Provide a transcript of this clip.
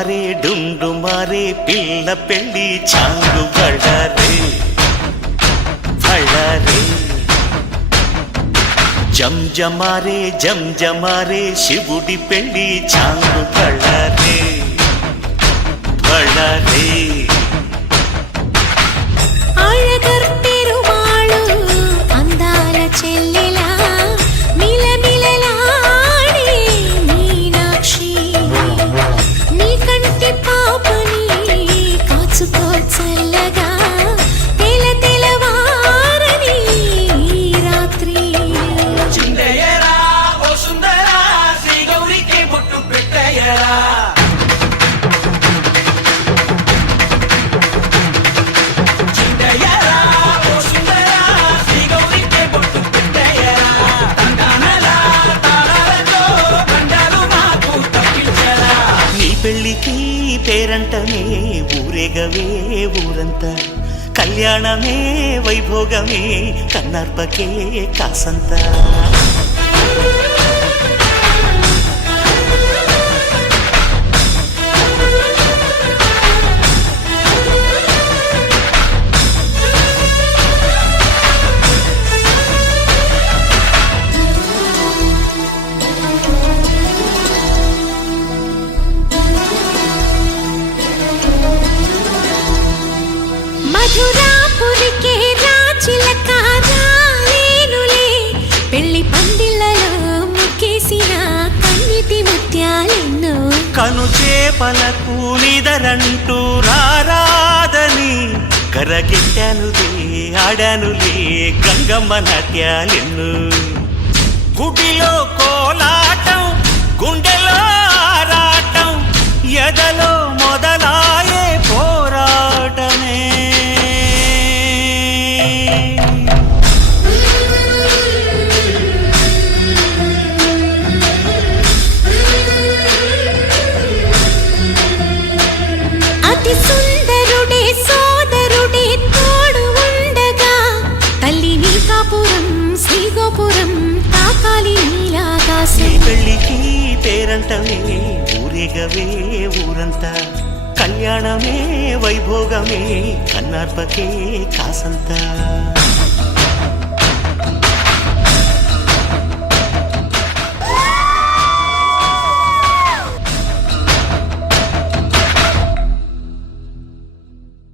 మారే డుండు మారే పిల్ల పెళ్ళి చాంగు బళ్ళారే బళ్ళారే జంజమారే శివుడి పెళ్ళి చాంగు బళ్ళారే బళ్ళారే అందాల చెల్లెలా మిలమిలలాడే మీనాక్షి నీ కంటి పాపని కాచుకో చల్లగా తెల తెలవారని రాత్రి చిందయ్యరా ఓ సుందరా శ్రీ గౌరికి బొట్టు పెట్టయ్యరా పెళ్ళికి పేరంటమే ఊరేగవే ఊరంతా కళ్యాణమే వైభోగమే కన్నార్పకే కాసంతా మధురాపురికే రాచిలక రాలేనులే పెళ్లి పందిళ్ళలో ముక్కేసిన కన్నిటి ముత్యాలెన్నో కను చేపలకు నిదరంటూ రారాదని కరగిట్టానులే ఆడానులే గంగమ్మ నాట్యాలెన్ను గుడిలో కోలాటం గుండెలో ఆరాటం ఎదలో మొదలాయే పోరాటమే అతి సుందరుడే సోదరుడే తోడు ఉండగా తల్లి నీ కాపురం శ్రీగోపురం తాకాలి నీలాకాశం పెళ్ళికి పేరంటమే ఊరేగవే ఊరంతా కళ్యాణమే వైభోగమే కన్నార్పకే కాసంతా